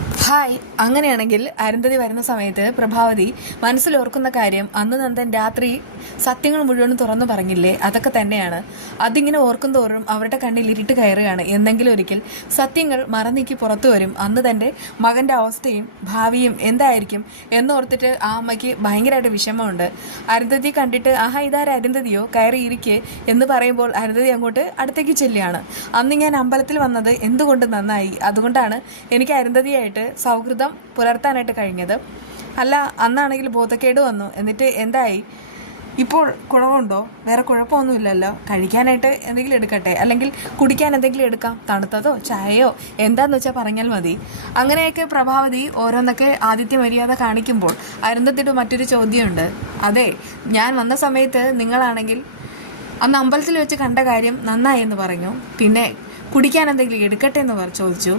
Hi. അങ്ങനെയാണെങ്കിൽ അരുന്ധതി വരുന്ന സമയത്ത് പ്രഭാവതി മനസ്സിലോർക്കുന്ന കാര്യം അന്ന് നന്ദൻ രാത്രി സത്യങ്ങൾ മുഴുവനും തുറന്നു പറഞ്ഞില്ലേ, അതൊക്കെ തന്നെയാണ്. അതിങ്ങനെ ഓർക്കും തോറും അവരുടെ കണ്ണിൽ ഇരുട്ട് കയറുകയാണ്. എന്തെങ്കിലും ഒരിക്കൽ സത്യങ്ങൾ മറന്നീക്കി പുറത്തു വരും. അന്ന് തൻ്റെ മകൻ്റെ അവസ്ഥയും ഭാവിയും എന്തായിരിക്കും എന്നോർത്തിട്ട് ആ അമ്മയ്ക്ക് ഭയങ്കരമായിട്ട് വിഷമമുണ്ട്. അരുന്ധതി കണ്ടിട്ട് ആഹാ ഇതാര അരുന്ധതിയോ കയറിയിരിക്കെ എന്ന് പറയുമ്പോൾ അരുന്ധതി അങ്ങോട്ട് അടുത്തേക്ക് ചെല്ലുകയാണ്. അന്ന് ഞാൻ അമ്പലത്തിൽ വന്നത് എന്തുകൊണ്ട് നന്നായി, അതുകൊണ്ടാണ് എനിക്ക് അരുന്ധതിയായിട്ട് സൗഹൃദം പുലർത്താനായിട്ട് കഴിഞ്ഞത്. അല്ല, അന്നാണെങ്കിൽ ബോധക്കേട് വന്നു. എന്നിട്ട് എന്തായി? ഇപ്പോൾ കുഴപ്പമുണ്ടോ? വേറെ കുഴപ്പമൊന്നുമില്ലല്ലോ. കഴിക്കാനായിട്ട് എന്തെങ്കിലും എടുക്കട്ടെ, അല്ലെങ്കിൽ കുടിക്കാൻ എന്തെങ്കിലും എടുക്കാം, തണുത്തതോ ചായയോ എന്താന്ന് വെച്ചാൽ പറഞ്ഞാൽ മതി. അങ്ങനെയൊക്കെ പ്രഭാവതി ഓരോന്നൊക്കെ ആതിഥ്യ മര്യാദ കാണിക്കുമ്പോൾ അരുന്ധതിയുടെ മറ്റൊരു ചോദ്യമുണ്ട്. അതെ, ഞാൻ വന്ന സമയത്ത് നിങ്ങളാണെങ്കിൽ അന്ന് അമ്പലത്തിൽ വെച്ച് കണ്ട കാര്യം നന്നായി എന്ന് പറഞ്ഞു. പിന്നെ കുടിക്കാൻ എന്തെങ്കിലും എടുക്കട്ടെ എന്ന് ചോദിച്ചു.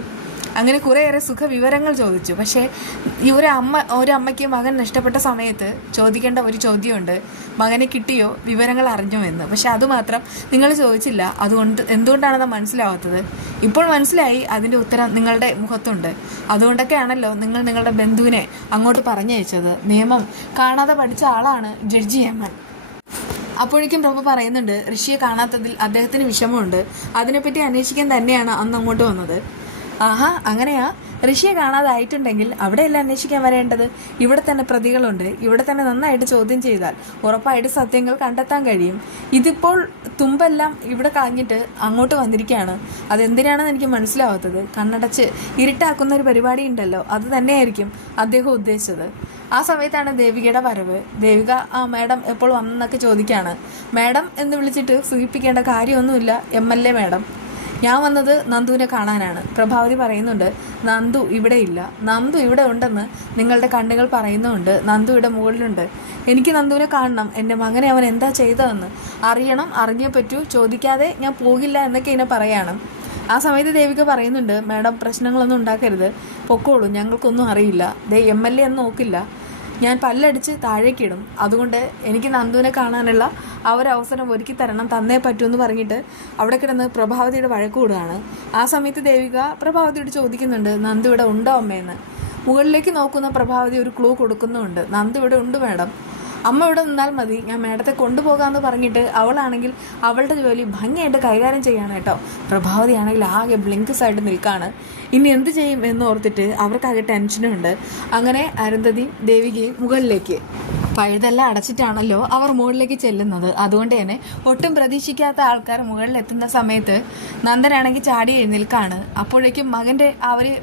അങ്ങനെ കുറേയേറെ സുഖവിവരങ്ങൾ ചോദിച്ചു. പക്ഷേ ഈ ഒരമ്മയ്ക്ക് മകൻ നഷ്ടപ്പെട്ട സമയത്ത് ചോദിക്കേണ്ട ഒരു ചോദ്യമുണ്ട്, മകനെ കിട്ടിയോ, വിവരങ്ങൾ അറിഞ്ഞോ എന്ന്. പക്ഷെ അതുമാത്രം നിങ്ങൾ ചോദിച്ചില്ല. അതുകൊണ്ട് എന്തുകൊണ്ടാണെന്ന് മനസ്സിലാവാത്തത്? ഇപ്പോൾ മനസ്സിലായി. അതിൻ്റെ ഉത്തരം നിങ്ങളുടെ മുഖത്തുണ്ട്. അതുകൊണ്ടൊക്കെയാണല്ലോ നിങ്ങൾ നിങ്ങളുടെ ബന്ധുവിനെ അങ്ങോട്ട് പറഞ്ഞയച്ചത്. നിയമം കാണാതെ പഠിച്ച ആളാണ് ജഡ്ജി യമൻ. അപ്പോഴേക്കും പ്രഭു പറയുന്നുണ്ട്, ഋഷിയെ കാണാത്തതിൽ അദ്ദേഹത്തിന് വിഷമമുണ്ട്. അതിനെപ്പറ്റി അന്വേഷിക്കാൻ തന്നെയാണ് അന്ന് അങ്ങോട്ട് വന്നത്. ആഹാ, അങ്ങനെയാ? ഋഷിയെ കാണാതായിട്ടുണ്ടെങ്കിൽ അവിടെയല്ല അന്വേഷിക്കാൻ വരേണ്ടത്. ഇവിടെ തന്നെ പ്രതികളുണ്ട്. ഇവിടെ തന്നെ നന്നായിട്ട് ചോദ്യം ചെയ്താൽ ഉറപ്പായിട്ട് സത്യങ്ങൾ കണ്ടെത്താൻ കഴിയും. ഇതിപ്പോൾ തുമ്പെല്ലാം ഇവിടെ കളഞ്ഞിട്ട് അങ്ങോട്ട് വന്നിരിക്കുകയാണ്. അതെന്തിനാണെന്ന് എനിക്ക് മനസ്സിലാവാത്തത്. കണ്ണടച്ച് ഇരുട്ടാക്കുന്ന ഒരു പരിപാടി ഉണ്ടല്ലോ, അത് തന്നെയായിരിക്കും അദ്ദേഹം ഉദ്ദേശിച്ചത്. ആ സമയത്താണ് ദേവികയുടെ വരവ്. ദേവിക മാഡം എപ്പോൾ വന്നെന്നൊക്കെ ചോദിക്കുകയാണ്. മാഡം എന്ന് വിളിച്ചിട്ട് സൂചിപ്പിക്കേണ്ട കാര്യമൊന്നുമില്ല MLA മാഡം. ഞാൻ വന്നത് നന്ദുവിനെ കാണാനാണ്. പ്രഭാവതി പറയുന്നുണ്ട്, നന്ദു ഇവിടെ ഇല്ല. നന്ദു ഇവിടെ ഉണ്ടെന്ന് നിങ്ങളുടെ കണ്ണുകൾ പറയുന്നുണ്ട്. നന്ദു ഇവിടെ മുകളിലുണ്ട്. എനിക്ക് നന്ദുവിനെ കാണണം. എൻ്റെ മകനെ അവൻ എന്താ ചെയ്തതെന്ന് അറിയണം. അറിഞ്ഞേ പറ്റൂ. ചോദിക്കാതെ ഞാൻ പോകില്ല എന്നൊക്കെ ഇങ്ങനെ പറയാണ്. ആ സമയത്ത് ദേവിക പറയുന്നുണ്ട്, മാഡം പ്രശ്നങ്ങളൊന്നും ഉണ്ടാക്കരുത്, പൊക്കോളൂ, ഞങ്ങൾക്കൊന്നും അറിയില്ല. MLA എന്ന് നോക്കില്ല, ഞാൻ പല്ലടിച്ച് താഴേക്കിടും. അതുകൊണ്ട് എനിക്ക് നന്ദുവിനെ കാണാനുള്ള അവസരം ഒരുക്കി തരണം, തന്നേ പറ്റുമെന്ന് പറഞ്ഞിട്ട് അവിടെ കിടന്ന് പ്രഭാവതിയുടെ വഴക്ക് കൂടുകയാണ്. ആ സമയത്ത് ദേവിക പ്രഭാവതിയോട് ചോദിക്കുന്നുണ്ട്, നന്ദു ഇവിടെ ഉണ്ടോ അമ്മയെന്ന്. മുകളിലേക്ക് നോക്കുന്ന പ്രഭാവതി ഒരു ക്ലൂ കൊടുക്കുന്നുമുണ്ട്. നന്ദു ഇവിടെ ഉണ്ട് മാഡം, അമ്മ ഇവിടെ നിന്നാൽ മതി, ഞാൻ മാഡത്തെ കൊണ്ടുപോകാമെന്ന് പറഞ്ഞിട്ട് അവളാണെങ്കിൽ അവളുടെ ജോലി ഭംഗിയായിട്ട് കൈകാര്യം ചെയ്യാണ് കേട്ടോ. പ്രഭാവതി ആണെങ്കിൽ ആകെ ബ്ലിങ്ക്സ് ആയിട്ട് നിൽക്കുകയാണ്. ഇനി എന്ത് ചെയ്യും എന്ന് ഓർത്തിട്ട് അവർക്കാകെ ടെൻഷനുണ്ട്. അങ്ങനെ അരുന്ധതി ദേവികയും മുകളിലേക്ക് പഴുതെല്ലാം അടച്ചിട്ടാണല്ലോ അവർ മുകളിലേക്ക് ചെല്ലുന്നത്. അതുകൊണ്ട് തന്നെ ഒട്ടും പ്രതീക്ഷിക്കാത്ത ആൾക്കാർ മുകളിലെത്തുന്ന സമയത്ത് നന്ദനാണെങ്കിൽ ചാടി എഴുന്നേൽക്കാണ്. അപ്പോഴേക്കും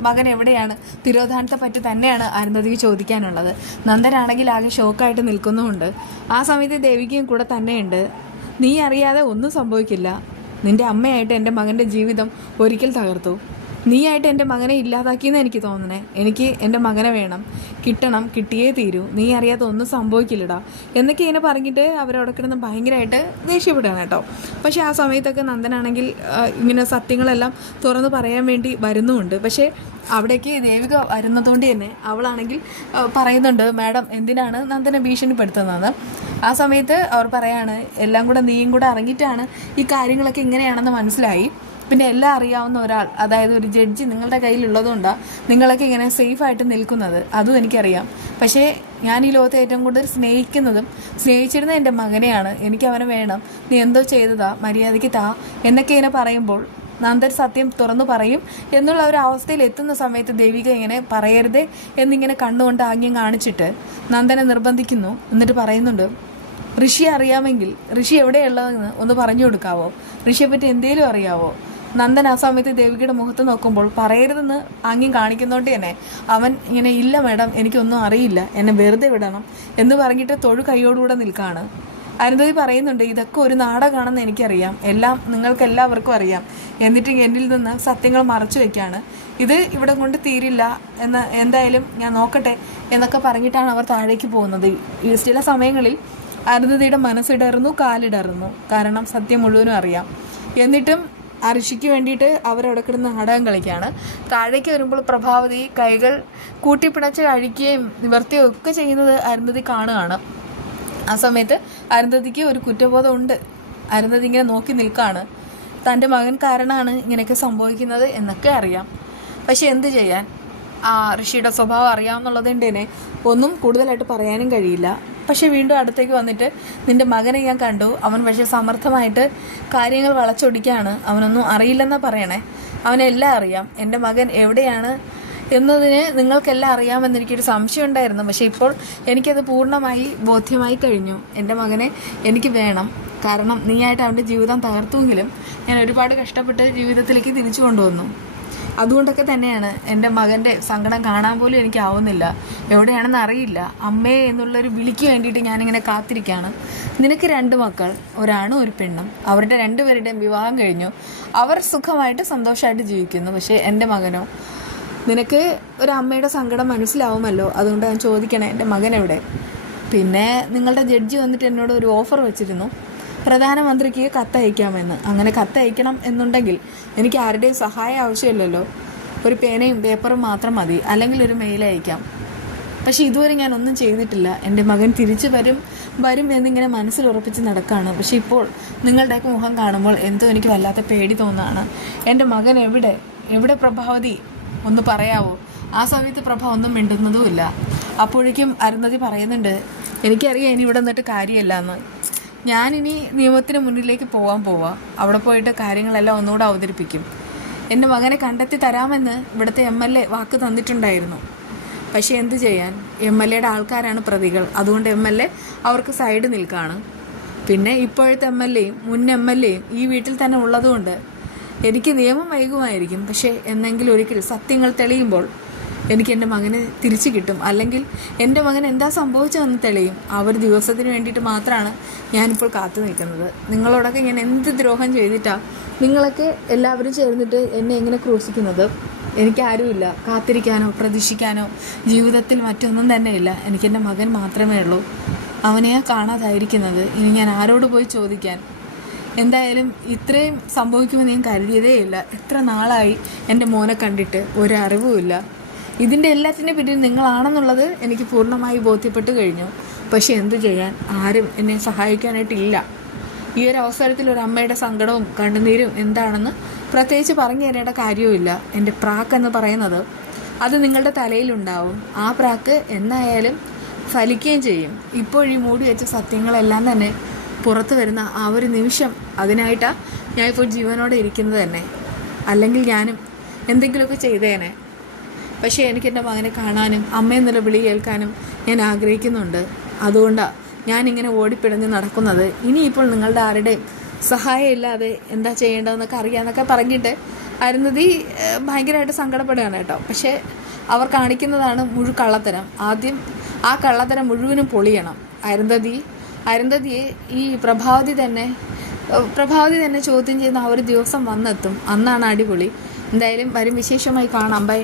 മകൻ എവിടെയാണ്, തിരോധാനത്തെ പറ്റി തന്നെയാണ് അരുന്ധതിക്ക് ചോദിക്കാനുള്ളത്. നന്ദനാണെങ്കിൽ ആകെ ഷോക്കായിട്ട് നിൽക്കുന്നുമുണ്ട്. ആ സമയത്ത് ദേവികയും കൂടെ തന്നെയുണ്ട്. നീ അറിയാതെ ഒന്നും സംഭവിക്കില്ല. നിന്റെ അമ്മയായിട്ട് എൻ്റെ മകൻ്റെ ജീവിതം ഒരിക്കൽ തകർത്തു. നീയായിട്ട് എൻ്റെ മകനെ ഇല്ലാതാക്കിയെന്ന് എനിക്ക് തോന്നണേ. എനിക്ക് എൻ്റെ മകനെ വേണം, കിട്ടണം, കിട്ടിയേ തീരൂ. നീ അറിയാതെ ഒന്നും സംഭവിക്കില്ലടാ എന്നൊക്കെ ഇങ്ങനെ പറഞ്ഞിട്ട് അവരവിടെ കിടന്ന് ഭയങ്കരമായിട്ട് ദേഷ്യപ്പെടുകയാണ് കേട്ടോ. പക്ഷേ ആ സമയത്തൊക്കെ നന്ദനാണെങ്കിൽ ഇങ്ങനെ സത്യങ്ങളെല്ലാം തുറന്ന് പറയാൻ വേണ്ടി വരുന്നുമുണ്ട്. പക്ഷേ അവിടേക്ക് ദേവിക വരുന്നതുകൊണ്ട് തന്നെ അവളാണെങ്കിൽ പറയുന്നുണ്ട്, മാഡം എന്തിനാണ് നന്ദനെ ഭീഷണിപ്പെടുത്തുന്നത്. ആ സമയത്ത് അവർ പറയാണ്, എല്ലാം കൂടെ നീയും കൂടെ അറിഞ്ഞിട്ടാണ് ഈ കാര്യങ്ങളൊക്കെ ഇങ്ങനെയാണെന്ന് മനസ്സിലായി. പിന്നെ എല്ലാം അറിയാവുന്ന ഒരാൾ, അതായത് ഒരു ജഡ്ജി നിങ്ങളുടെ കയ്യിലുള്ളതുകൊണ്ടാണ് നിങ്ങളൊക്കെ ഇങ്ങനെ സേഫായിട്ട് നിൽക്കുന്നത്. അതും എനിക്കറിയാം. പക്ഷേ ഞാൻ ഈ ലോകത്തെ ഏറ്റവും കൂടുതൽ സ്നേഹിച്ചിരുന്ന എൻ്റെ മകനെയാണ്. എനിക്ക് അവനെ വേണം. നീ എന്തോ ചെയ്തതാ, മര്യാദയ്ക്ക് താ എന്നൊക്കെ ഇങ്ങനെ പറയുമ്പോൾ നന്ദൻ സത്യം തുറന്നു പറയും എന്നുള്ള ഒരു അവസ്ഥയിൽ എത്തുന്ന സമയത്ത് ദേവിക ഇങ്ങനെ പറയരുതേ എന്നിങ്ങനെ കണ്ണുകൊണ്ട് ആംഗ്യം കാണിച്ചിട്ട് നന്ദനെ നിർബന്ധിക്കുന്നു. എന്നിട്ട് പറയുന്നുണ്ട്, ഋഷിയെ അറിയാമെങ്കിൽ ഋഷി എവിടെയുള്ളതെന്ന് ഒന്ന് പറഞ്ഞു കൊടുക്കാവോ, ഋഷിയെപ്പറ്റി എന്തേലും അറിയാവോ. നന്ദൻ ആ സമയത്ത് ദേവികയുടെ മുഖത്ത് നോക്കുമ്പോൾ പറയരുതെന്ന് ആംഗ്യം കാണിക്കുന്നതുകൊണ്ട് തന്നെ അവൻ ഇങ്ങനെ, ഇല്ല മാഡം എനിക്കൊന്നും അറിയില്ല, എന്നെ വെറുതെ വിടണം എന്ന് പറഞ്ഞിട്ട് തൊഴു കൈയോടുകൂടെ നിൽക്കുകയാണ്. അരുന്ധതി പറയുന്നുണ്ട്, ഇതൊക്കെ ഒരു നാടകമാണെന്ന് എനിക്കറിയാം, എല്ലാം നിങ്ങൾക്ക് എല്ലാവർക്കും അറിയാം, എന്നിട്ട് എന്നിൽ നിന്ന് സത്യങ്ങൾ മറച്ചു വയ്ക്കുകയാണ്. ഇത് ഇവിടെ കൊണ്ട് തീരില്ല എന്ന് എന്തായാലും ഞാൻ നോക്കട്ടെ എന്നൊക്കെ പറഞ്ഞിട്ടാണ് അവർ താഴേക്ക് പോകുന്നത്. ചില സമയങ്ങളിൽ അരുന്ധതിയുടെ മനസ്സിടറുന്നു, കാലിടറുന്നു. കാരണം സത്യം മുഴുവനും അറിയാം. എന്നിട്ടും ആ ഋഷിക്ക് വേണ്ടിയിട്ട് അവരവിടെ കിടന്ന് നാടകം കളിക്കുകയാണ്. താഴേക്ക് വരുമ്പോൾ പ്രഭാവതി കൈകൾ കൂട്ടിപ്പിണച്ച് കഴിക്കുകയും നിവർത്തുകയും ഒക്കെ ചെയ്യുന്നത് അരുന്ധതി കാണുകയാണ്. ആ സമയത്ത് അരുന്ധതിക്ക് ഒരു കുറ്റബോധമുണ്ട്. അരുന്ധതി ഇങ്ങനെ നോക്കി നിൽക്കുകയാണ്. തൻ്റെ മകൻ കാരണമാണ് ഇങ്ങനെയൊക്കെ സംഭവിക്കുന്നത് എന്നൊക്കെ അറിയാം. പക്ഷെ എന്ത് ചെയ്യാൻ, ആ ഋഷിയുടെ സ്വഭാവം അറിയാമെന്നുള്ളത് കൊണ്ട് തന്നെ ഒന്നും കൂടുതലായിട്ട് പറയാനും കഴിയില്ല. പക്ഷെ വീണ്ടും അടുത്തേക്ക് വന്നിട്ട് നിന്റെ മകനെ ഞാൻ കണ്ടു, അവൻ പക്ഷെ സമർത്ഥമായിട്ട് കാര്യങ്ങൾ വളച്ചൊടിക്കുകയാണ്, അവനൊന്നും അറിയില്ലെന്നാ പറയണേ. അവനെല്ലാം അറിയാം. എൻ്റെ മകൻ എവിടെയാണ് എന്നതിന് നിങ്ങൾക്കെല്ലാം അറിയാമെന്ന് എനിക്കൊരു സംശയം ഉണ്ടായിരുന്നു. പക്ഷെ ഇപ്പോൾ എനിക്കത് പൂർണ്ണമായി ബോധ്യമായി കഴിഞ്ഞു. എൻ്റെ മകനെ എനിക്ക് വേണം. കാരണം നീയായിട്ട് അവൻ്റെ ജീവിതം തകർത്തുവെങ്കിലും ഞാൻ ഒരുപാട് കഷ്ടപ്പെട്ട് ജീവിതത്തിലേക്ക് തിരിച്ചു കൊണ്ടുവന്നു. അതുകൊണ്ടൊക്കെ തന്നെയാണ് എൻ്റെ മകൻ്റെ സങ്കടം കാണാൻ പോലും എനിക്കാവുന്നില്ല. എവിടെയാണെന്ന് അറിയില്ല. അമ്മേ എന്നുള്ളൊരു വിളിക്ക് വേണ്ടിയിട്ട് ഞാനിങ്ങനെ കാത്തിരിക്കുകയാണ്. നിനക്ക് 2 മക്കൾ, ഒരാണും ഒരു പെണ്ണും. അവരുടെ 2 പേരുടെയും വിവാഹം കഴിഞ്ഞു. അവർ സുഖമായിട്ട് സന്തോഷമായിട്ട് ജീവിക്കുന്നു. പക്ഷേ എൻ്റെ മകനോ? നിനക്ക് ഒരു അമ്മയുടെ സങ്കടം മനസ്സിലാവുമല്ലോ. അതുകൊണ്ട് ഞാൻ ചോദിക്കണേ, എൻ്റെ മകൻ എവിടെ? പിന്നെ നിങ്ങളുടെ ജഡ്ജി വന്നിട്ട് എന്നോട് ഒരു ഓഫർ വെച്ചിരുന്നു, പ്രധാനമന്ത്രിക്ക് കത്തയക്കാമെന്ന്. അങ്ങനെ കത്തയക്കണം എന്നുണ്ടെങ്കിൽ എനിക്ക് ആരുടെയും സഹായം ആവശ്യമില്ലല്ലോ. ഒരു പേനയും പേപ്പറും മാത്രം മതി, അല്ലെങ്കിൽ ഒരു മെയിൽ അയക്കാം. പക്ഷെ ഇതുവരെ ഞാൻ ഒന്നും ചെയ്തിട്ടില്ല. എൻ്റെ മകൻ തിരിച്ചു വരും എന്നിങ്ങനെ മനസ്സിൽ ഉറപ്പിച്ച് നടക്കുകയാണ്. പക്ഷെ ഇപ്പോൾ നിങ്ങളുടെയൊക്കെ മുഖം കാണുമ്പോൾ എന്തോ എനിക്ക് വല്ലാത്ത പേടി തോന്നുകയാണ്. എൻ്റെ മകൻ എവിടെ പ്രഭാവതി? ഒന്ന് പറയാവോ? ആ സമയത്ത് പ്രഭ ഒന്നും മിണ്ടുന്നതുമില്ല. അപ്പോഴേക്കും അരുന്ധതി പറയുന്നുണ്ട്, എനിക്കറിയാം ഇനി ഇവിടെ നിന്നിട്ട് കാര്യമല്ല എന്ന്. ഞാനിനി നിയമത്തിന് മുന്നിലേക്ക് പോവാം. അവിടെ പോയിട്ട് കാര്യങ്ങളെല്ലാം ഒന്നുകൂടെ അവതരിപ്പിക്കും. എൻ്റെ മകനെ കണ്ടെത്തി തരാമെന്ന് ഇവിടുത്തെ MLA വാക്ക് തന്നിട്ടുണ്ടായിരുന്നു. പക്ഷെ എന്ത് ചെയ്യാൻ, MLAയുടെ ആൾക്കാരാണ് പ്രതികൾ. അതുകൊണ്ട് MLA അവർക്ക് സൈഡ് നിൽക്കുകയാണ്. പിന്നെ ഇപ്പോഴത്തെ MLAയും മുൻ MLAയും ഈ വീട്ടിൽ തന്നെ ഉള്ളതുകൊണ്ട് എനിക്ക് നിയമം വൈകുമായിരിക്കും. പക്ഷേ എന്നെങ്കിലും ഒരിക്കൽ സത്യങ്ങൾ തെളിയുമ്പോൾ എനിക്ക് എൻ്റെ മകനെ തിരിച്ചു കിട്ടും. അല്ലെങ്കിൽ എൻ്റെ മകൻ എന്താ സംഭവിച്ചതെന്ന് തെളിയും. ആ ഒരു ദിവസത്തിന് വേണ്ടിയിട്ട് മാത്രമാണ് ഞാനിപ്പോൾ കാത്തു നിൽക്കുന്നത്. നിങ്ങളോടൊക്കെ ഞാൻ എന്ത് ദ്രോഹം ചെയ്തിട്ടാണ് നിങ്ങളൊക്കെ എല്ലാവരും ചേർന്നിട്ട് എന്നെ എങ്ങനെ ക്രൂശിക്കുന്നത്? എനിക്കാരുമില്ല. കാത്തിരിക്കാനോ പ്രതീക്ഷിക്കാനോ ജീവിതത്തിൽ മറ്റൊന്നും തന്നെയില്ല. എനിക്കെൻ്റെ മകൻ മാത്രമേ ഉള്ളൂ. അവനെ കാണാതായിരിക്കുന്നത്. ഇനി ഞാൻ ആരോട് പോയി ചോദിക്കാൻ? എന്തായാലും ഇത്രയും സംഭവിക്കുമെന്ന് ഞാൻ കരുതിയതേയില്ല. എത്ര നാളായി എൻ്റെ മോനെ കണ്ടിട്ട് ഒരറിവുമില്ല. ഇതിൻ്റെ എല്ലാത്തിൻ്റെ പിന്നിൽ നിങ്ങളാണെന്നുള്ളത് എനിക്ക് പൂർണ്ണമായി ബോധ്യപ്പെട്ട് കഴിഞ്ഞു. പക്ഷെ എന്തു ചെയ്യാൻ, ആരും എന്നെ സഹായിക്കാനായിട്ടില്ല. ഈ ഒരു അവസരത്തിൽ ഒരു അമ്മയുടെ സങ്കടവും കണ്ണുനീരും എന്താണെന്ന് പ്രത്യേകിച്ച് പറഞ്ഞു തരേണ്ട കാര്യവുമില്ല. എൻ്റെ പ്രാക്ക് എന്ന് പറയുന്നത് അത് നിങ്ങളുടെ തലയിലുണ്ടാവും. ആ പ്രാക്ക് എന്നായാലും ഫലിക്കുകയും ചെയ്യും. ഇപ്പോഴീ മൂടി വെച്ച സത്യങ്ങളെല്ലാം തന്നെ പുറത്തു വരുന്ന ആ ഒരു നിമിഷം, അതിനായിട്ടാണ് ഞാൻ ഇപ്പോൾ ജീവനോടെ ഇരിക്കുന്നത് തന്നെ. അല്ലെങ്കിൽ ഞാനും എന്തെങ്കിലുമൊക്കെ ചെയ്തേനെ. പക്ഷേ എനിക്കെൻ്റെ മകനെ കാണാനും അമ്മയെന്നുള്ള വിളി കേൾക്കാനും ഞാൻ ആഗ്രഹിക്കുന്നുണ്ട്. അതുകൊണ്ടാണ് ഞാനിങ്ങനെ ഓടിപ്പിടഞ്ഞ് നടക്കുന്നത്. ഇനിയിപ്പോൾ നിങ്ങളുടെ ആരുടെയും സഹായം ഇല്ലാതെ എന്താ ചെയ്യേണ്ടതെന്നൊക്കെ അറിയാമെന്നൊക്കെ പറഞ്ഞിട്ട് അരുന്ധതി ഭയങ്കരമായിട്ട് സങ്കടപ്പെടുകയാണ് കേട്ടോ. പക്ഷേ അവർ കാണിക്കുന്നതാണ് കള്ളത്തരം. ആദ്യം ആ കള്ളത്തരം മുഴുവനും പൊളിയണം. അരുന്ധതിയെ ഈ പ്രഭാവതി തന്നെ ചോദ്യം ചെയ്യുന്ന ആ ഒരു ദിവസം വന്നെത്തും. അന്നാണ് അടിപൊളി. എന്തായാലും വരും വിശേഷമായി കാണാം. ബൈ.